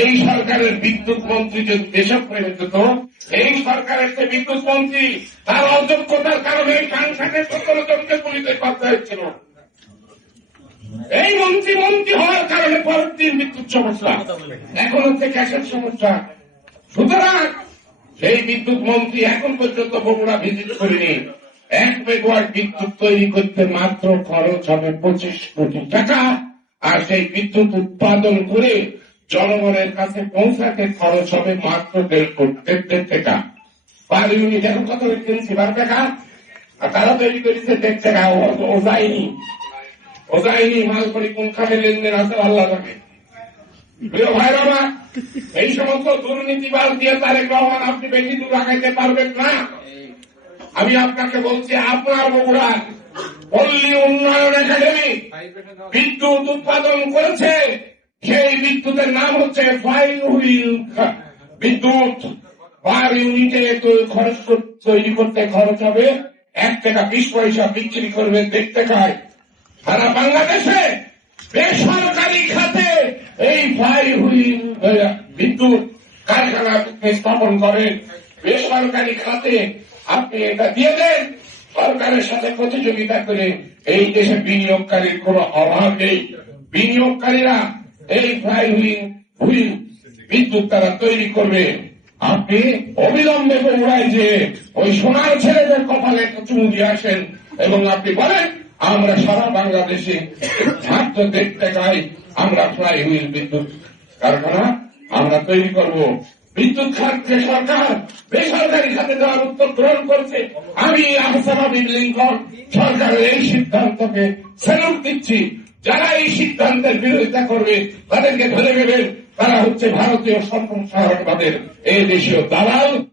এই সরকারের বিদ্যুৎ মন্ত্রী যদি দেশপ্রেমিক হতো, এই সরকারের যে বিদ্যুৎ মন্ত্রী তার অযোগ্যতার কারণে কানসাটের 17 জনকে পুলিশের বাধ্য হয়েছিল। এই মন্ত্রী হওয়ার কারণে পরের দিন বিদ্যুৎ সমস্যা, এখন হচ্ছে গ্যাসের সমস্যা। সুতরাং সেই বিদ্যুৎ মন্ত্রী এখন পর্যন্ত বগুড়া ভিজিট করেনি। 1 মেগাওয়াট বিদ্যুৎ তৈরি করতে মাত্র খরচ হবে 25 কোটি টাকা, আর সেই বিদ্যুৎ উৎপাদন করে জনগণের কাছে পৌঁছাতে খরচ হবে মাত্র 1.5 কোটি টাকা। পার ইউনিট এখন কত কিনছি 12 টাকা, আর তারা তৈরি করেছে 1.5 টাকা। ও যায়নি মাল করে কোনখানে লেনদেন আছে আল্লাহ জানে। প্রিয় ভাইরা আমার, এই সমস্ত দুর্নীতিবাদ দিয়ে তারেক রহমান আপনি বেশি দূর আগাইতে পারবেন না। আমি আপনাকে বলছি, আপনার বগুড়া পল্লী উন্নয়ন একাডেমি বিদ্যুৎ উৎপাদন করেছে। সেই বিদ্যুতের নাম হচ্ছে ফ্লাইহুইল বিদ্যুৎ। পার ইউনিটে খরচ তৈরি করতে খরচ হবে 1 টাকা 20 পয়সা, বিক্রি করবে 1.5 টাকায়। সারা বাংলাদেশে বেসরকারি খাতে এই ফ্লাইহুইল বিদ্যুৎ কারখানা স্থাপন করেন। বেসরকারি খাতে আপনি এটা দিয়ে দেন, সরকারের সাথে প্রতিযোগিতা করে। এই দেশে বিনিয়োগকারীর কোন অভাব নেই। বিনিয়োগকারীরা এই ফ্লাইহুইল বিদ্যুৎ তারা তৈরি করবে। আপনি অবিলম্বে বগুড়ায় যে ওই সোনার ছেলেদের কপালে চুমু দিয়ে আসেন এবং আপনি বলেন, আমরা সারা বাংলাদেশে মাত্র 1.5 টাকায় আমরা ফ্লাইহুইল বিদ্যুৎ কারখানা আমরা তৈরি করব। বিদ্যুৎ খাতকে সরকার বেসরকারি খাতে দেওয়ার উদ্যোগ গ্রহণ করছে। আমি আহসান হাবিব লিঙ্কন সরকারের এই সিদ্ধান্তকে স্যালুট দিচ্ছি। যারা এই সিদ্ধান্তের বিরোধিতা করবে তাদেরকে ধরে নেবেন, তারা হচ্ছে ভারতীয় সম্প্রসারণবাদের এই দেশীয় দালাল।